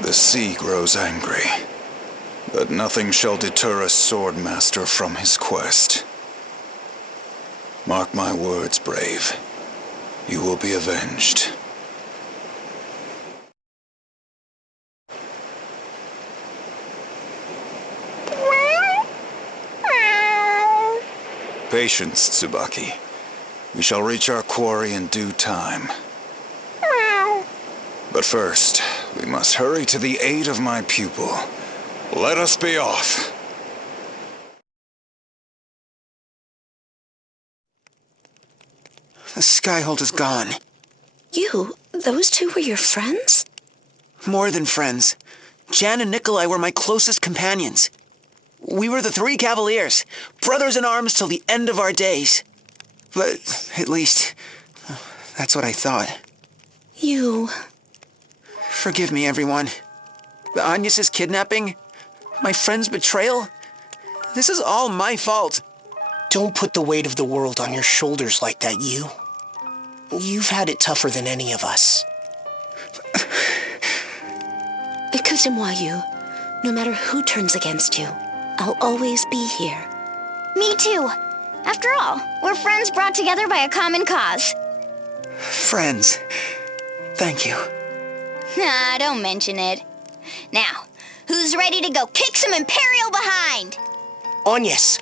The sea grows angry, but nothing shall deter a swordmaster from his quest. Mark my words, brave. You will be avenged. Patience, Tsubaki. We shall reach our quarry in due time. But first, we must hurry to the aid of my pupil. Let us be off. The Skyhold is gone. Those two were your friends? More than friends. Jan and Nikolai were my closest companions. We were the three Cavaliers, brothers in arms till the end of our days. But at least, that's what I thought. Forgive me, everyone. Agnes's kidnapping, my friend's betrayal, this is all my fault. Don't put the weight of the world on your shoulders like that, you. You've had it tougher than any of us. Écoute-moi, you. No matter who turns against you, I'll always be here. Me too. After all, we're friends brought together by a common cause. Friends. Thank you. Nah, don't mention it. Now, who's ready to go kick some Imperial behind? Agnes,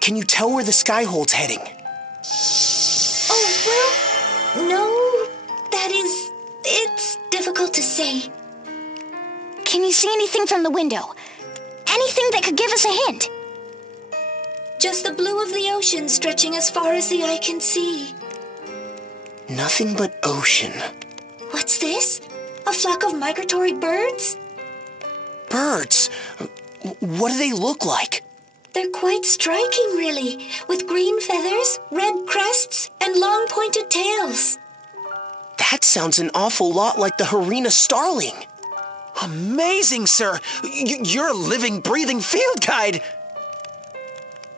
can you tell where the Skyhold's heading? Oh, well, no, it's difficult to say. Can you see anything from the window? Anything that could give us a hint? Just the blue of the ocean stretching as far as the eye can see. Nothing but ocean. What's this? A flock of migratory birds? Birds? What do they look like? They're quite striking, really, with green feathers, red crests, and long pointed tails. That sounds an awful lot like the Harina starling. Amazing, sir! You're a living, breathing field guide!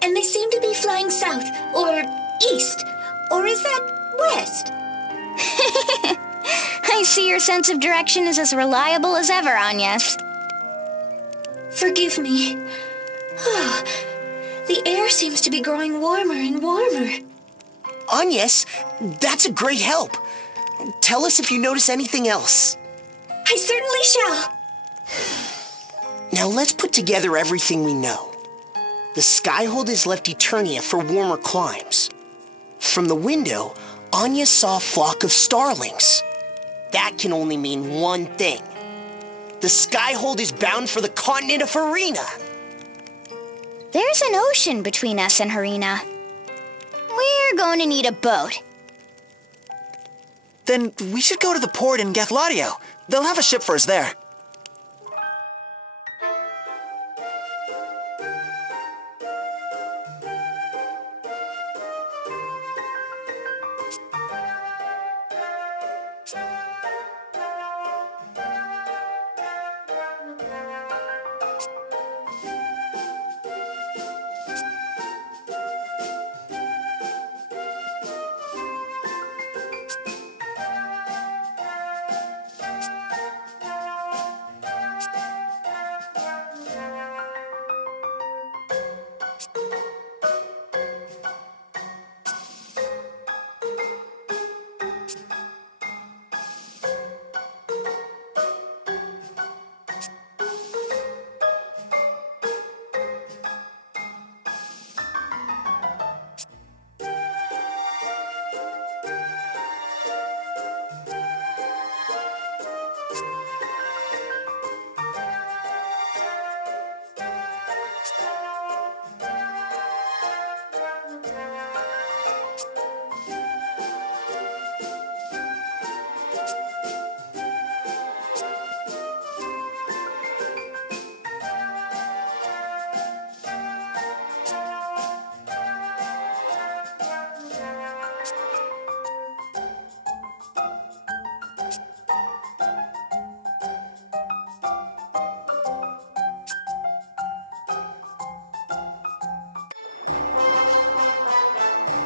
And they seem to be flying south, or east, or is that west? I see your sense of direction is as reliable as ever, Agnes. Forgive me. Oh, the air seems to be growing warmer and warmer. Agnes, that's a great help. Tell us if you notice anything else. I certainly shall. Now let's put together everything we know. The Skyhold has left Eternia for warmer climes. From the window, Anya saw a flock of starlings. That can only mean one thing. The Skyhold is bound for the continent of Harina. There's an ocean between us and Harina. We're going to need a boat. Then we should go to the port in Gethladio. They'll have a ship for us there.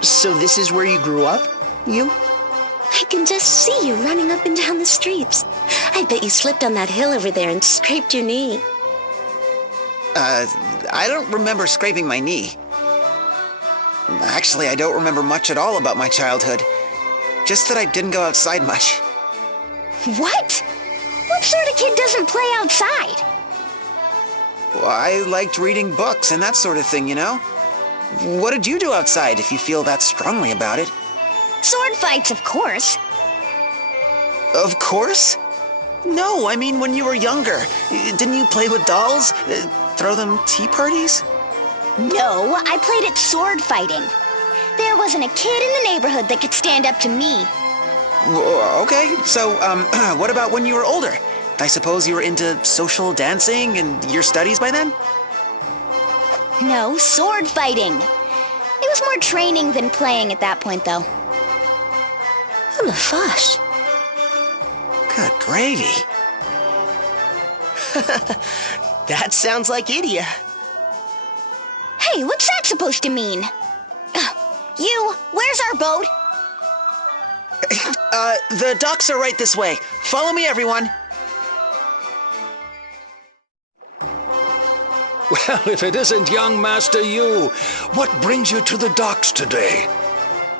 So this is where you grew up, you? I can just see you running up and down the streets. I bet you slipped on that hill over there and scraped your knee. I don't remember scraping my knee. Actually, I don't remember much at all about my childhood. Just that I didn't go outside much. What? What sort of kid doesn't play outside? Well, I liked reading books and that sort of thing, you know? What did you do outside if you feel that strongly about it? Sword fights, of course. Of course? No, I mean when you were younger. Didn't you play with dolls? Throw them tea parties? No, I played at sword fighting. There wasn't a kid in the neighborhood that could stand up to me. Okay, so, what about when you were older? I suppose you were into social dancing and your studies by then? No, sword fighting. It was more training than playing at that point, though. Oh, la vache. Good gravy. That sounds like Idia. Hey, what's that supposed to mean? Where's our boat? The docks are right this way. Follow me, everyone. Well, if it isn't young Master Yu, what brings you to the docks today?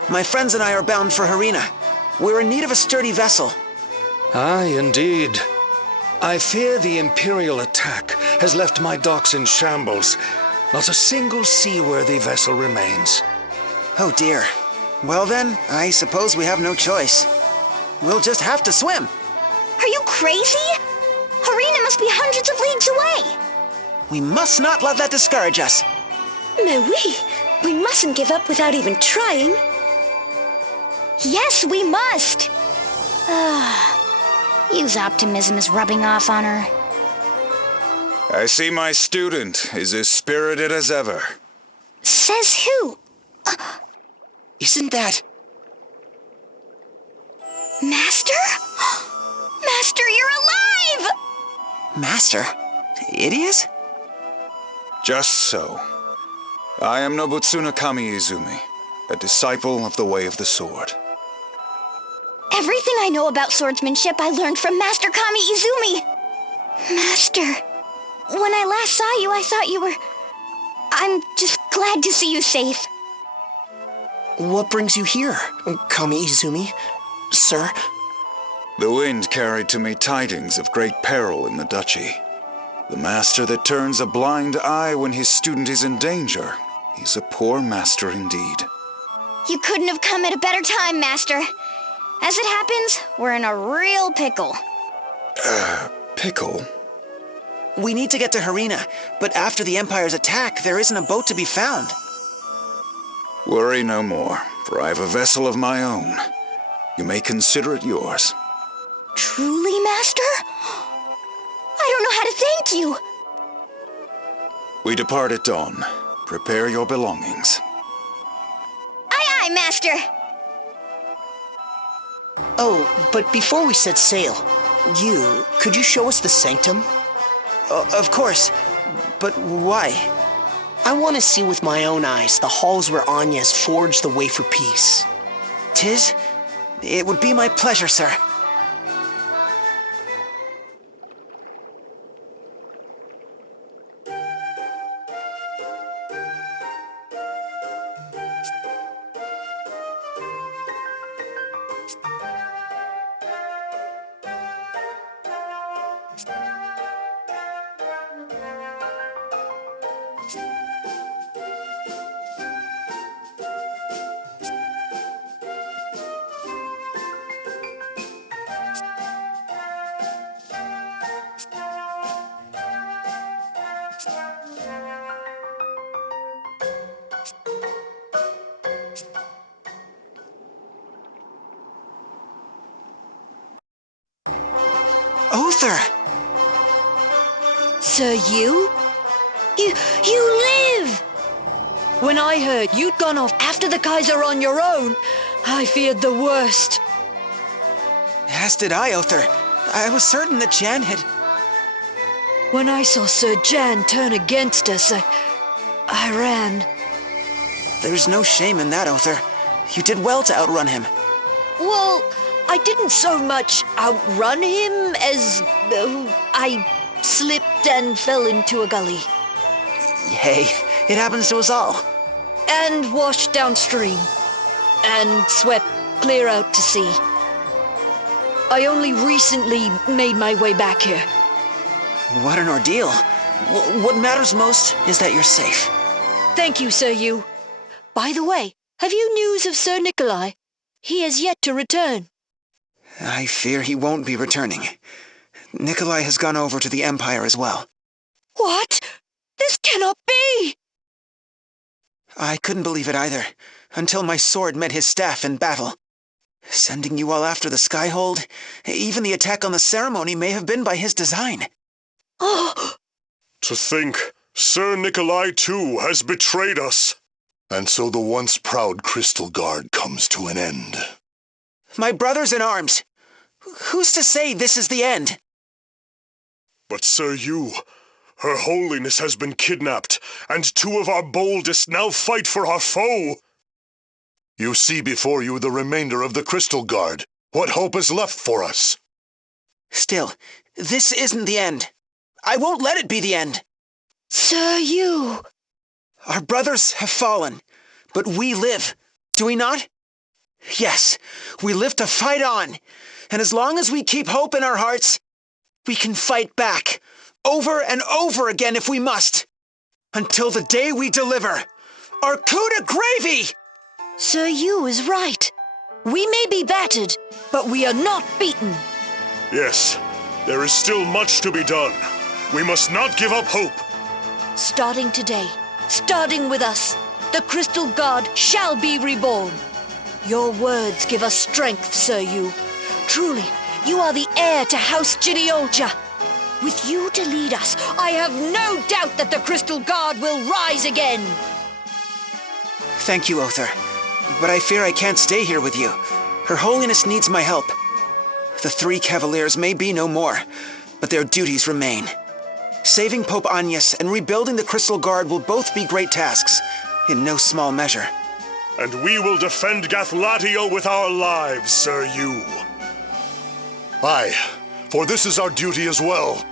My friends and I are bound for Harina. We're in need of a sturdy vessel. Aye, indeed. I fear the Imperial attack has left my docks in shambles. Not a single seaworthy vessel remains. Oh dear. Well then, I suppose we have no choice. We'll just have to swim. Are you crazy? Harina must be hundreds of leagues away. We must not let that discourage us. Mais oui, we mustn't give up without even trying. Yes, we must. Yu's optimism is rubbing off on her. I see my student is as spirited as ever. Says who? Isn't that... Master? Master, you're alive! Master? Idiots? Just so. I am Nobutsuna Kami-Izumi, a disciple of the Way of the Sword. Everything I know about swordsmanship I learned from Master Kami-Izumi. Master, when I last saw you, I thought you were... I'm just glad to see you safe. What brings you here, Kami-Izumi? Sir? The wind carried to me tidings of great peril in the duchy. The master that turns a blind eye when his student is in danger. He's a poor master indeed. You couldn't have come at a better time, Master. As it happens, we're in a real pickle. Pickle? We need to get to Harina, but after the Empire's attack, there isn't a boat to be found. Worry no more, for I have a vessel of my own. You may consider it yours. Truly, Master? I don't know how to thank you. We depart at dawn. Prepare your belongings. Aye, aye, Master. Oh, but before we set sail, could you show us the sanctum? Of course. But why? I want to see with my own eyes the halls where Anya has forged the way for peace. 'Tis? It would be my pleasure, sir. Uther! Sir, you? You live! When I heard you'd gone off after the Kaiser on your own, I feared the worst. As did I, Uther. I was certain that Jan had... When I saw Sir Jan turn against us, I ran. There's no shame in that, Uther. You did well to outrun him. Well, I didn't so much outrun him as I slipped and fell into a gully. Hey, it happens to us all. And washed downstream. And swept clear out to sea. I only recently made my way back here. What an ordeal. What matters most is that you're safe. Thank you, Sir Yu. By the way, have you news of Sir Nikolai? He has yet to return. I fear he won't be returning. Nikolai has gone over to the Empire as well. What? This cannot be! I couldn't believe it either, until my sword met his staff in battle. Sending you all after the Skyhold, even the attack on the ceremony may have been by his design. Oh! To think, Sir Nikolai too has betrayed us. And so the once proud Crystal Guard comes to an end. My brothers in arms! Who's to say this is the end? But Sir Yu, Her Holiness has been kidnapped, and two of our boldest now fight for our foe. You see before you the remainder of the Crystal Guard. What hope is left for us? Still, this isn't the end. I won't let it be the end. Sir Yu! Our brothers have fallen, but we live, do we not? Yes, we live to fight on, and as long as we keep hope in our hearts, we can fight back, over and over again if we must, until the day we deliver our coup de gravy! Sir Yu is right. We may be battered, but we are not beaten. Yes, there is still much to be done. We must not give up hope. Starting today, starting with us, the Crystal Guard shall be reborn. Your words give us strength, Sir Yu. Truly, you are the heir to House Jideolja. With you to lead us, I have no doubt that the Crystal Guard will rise again. Thank you, Other, but I fear I can't stay here with you. Her Holiness needs my help. The three Cavaliers may be no more, but their duties remain. Saving Pope Agnes and rebuilding the Crystal Guard will both be great tasks, in no small measure. And we will defend Gathlatio with our lives, Sir Yu. Aye, for this is our duty as well.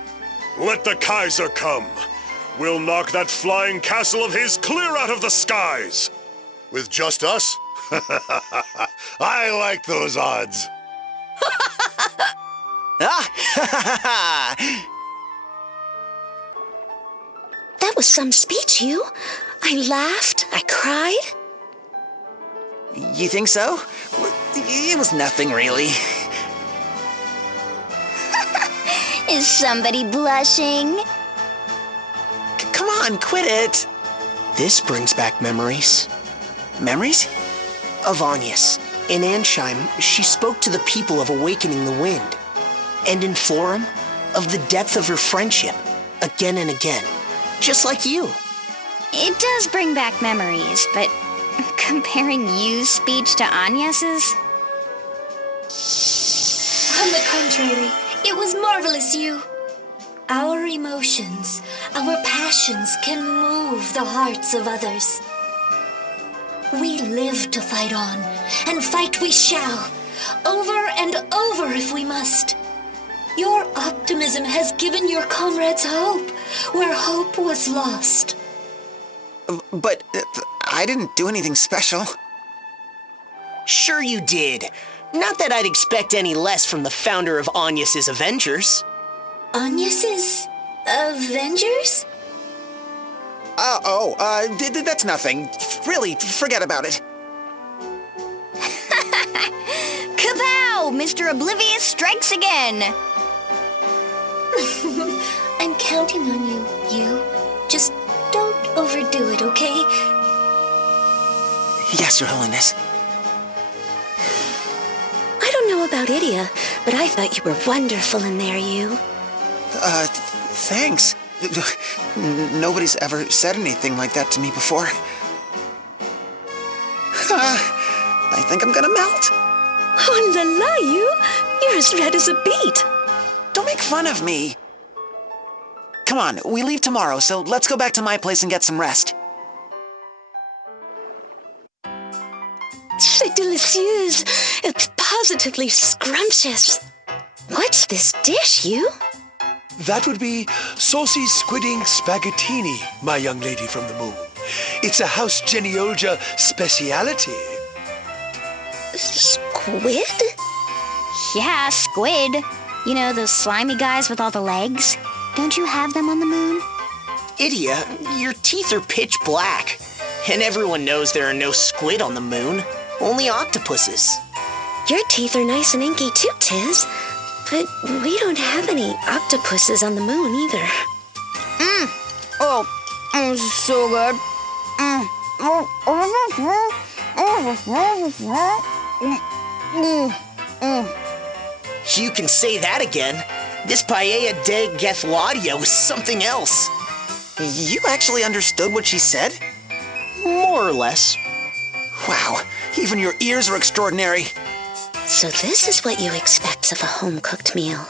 Let the Kaiser come. We'll knock that flying castle of his clear out of the skies. With just us? I like those odds. That was some speech, Yu. I laughed, I cried. You think so? It was nothing, really. Is somebody blushing? Come on, quit it. This brings back memories. Memories? Of Agnes. In Ansheim, she spoke to the people of Awakening the Wind. And in Florum, of the depth of her friendship, again and again. Just like you. It does bring back memories, but comparing Yu's speech to Agnes's? On the contrary, it was marvelous, Yu. Our emotions, our passions can move the hearts of others. We live to fight on, and fight we shall, over and over if we must. Your optimism has given your comrades hope, where hope was lost. But I didn't do anything special. Sure you did. Not that I'd expect any less from the founder of Agnes's Avengers. Agnes's Avengers? That's nothing. Really, forget about it. Kapow! Mr. Oblivious strikes again! I'm counting on you, Yu. Just don't overdo it, okay? Yes, Your Holiness. I don't know about Idia, but I thought you were wonderful in there, Yu. Thanks. Nobody's ever said anything like that to me before. I think I'm gonna melt. Oh, la la, Yu! You're as red as a beet. Don't make fun of me. Come on, we leave tomorrow, so let's go back to my place and get some rest. C'est délicieuse. It's positively scrumptious. What's this dish, you? That would be saucy squidding spaghettini, my young lady from the moon. It's a House Geniolja speciality. Squid? Yeah, squid. You know, those slimy guys with all the legs? Don't you have them on the moon? Idia, your teeth are pitch black. And everyone knows there are no squid on the moon. Only octopuses. Your teeth are nice and inky too, Tiz. But we don't have any octopuses on the moon either. Oh, so good. You can say that again. This paella de Gethladia was something else. You actually understood what she said? More or less. Wow, even your ears are extraordinary. So this is what you expect of a home-cooked meal.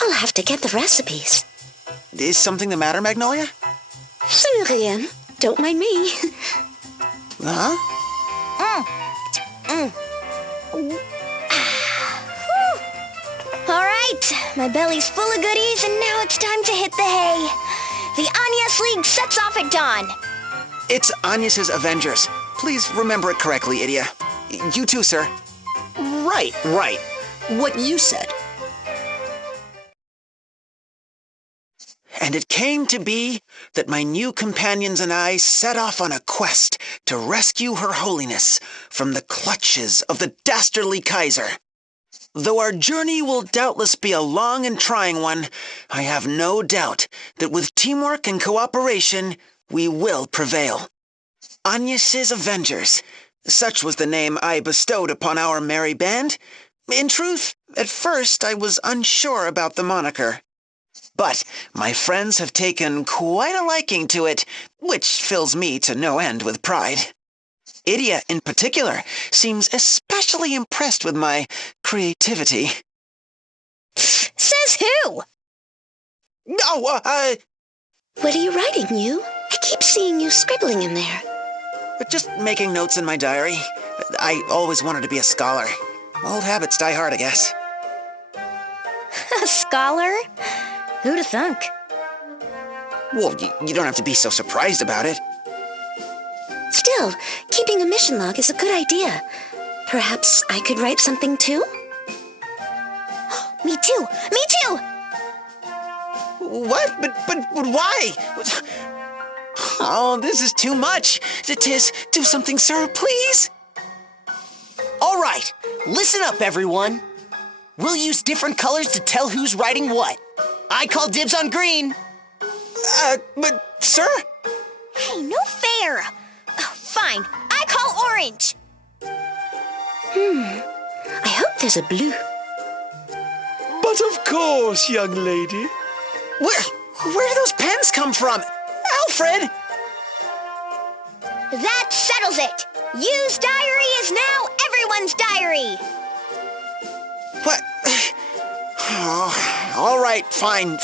I'll have to get the recipes. Is something the matter, Magnolia? Rien. Don't mind me. Huh? All right, my belly's full of goodies, and now it's time to hit the hay. The Agnes League sets off at dawn. It's Agnes's Avengers. Please remember it correctly, Idia. You too, sir. Right. What you said. And it came to be that my new companions and I set off on a quest to rescue Her Holiness from the clutches of the dastardly Kaiser. Though our journey will doubtless be a long and trying one, I have no doubt that with teamwork and cooperation, we will prevail. Agnes's Avengers. Such was the name I bestowed upon our merry band. In truth, at first I was unsure about the moniker. But my friends have taken quite a liking to it, which fills me to no end with pride. Idia, in particular, seems especially impressed with my creativity. Says who? Oh, What are you writing, you? I keep seeing you scribbling in there. just making notes in my diary. I always wanted to be a scholar. Old habits die hard, I guess. A scholar? Who'd have thunk? Well, you don't have to be so surprised about it. Still, keeping a mission log is a good idea. Perhaps I could write something too? Me too! Me too! What? But why? Oh, this is too much. Tiz, do something, sir, please. All right, listen up, everyone. We'll use different colors to tell who's writing what. I call dibs on green. But, sir? Hey, no fair! Oh, fine, I call orange. I hope there's a blue. But of course, young lady. Where do those pens come from? Alfred! That settles it! Yu's diary is now everyone's diary! What? Oh, all right, fine.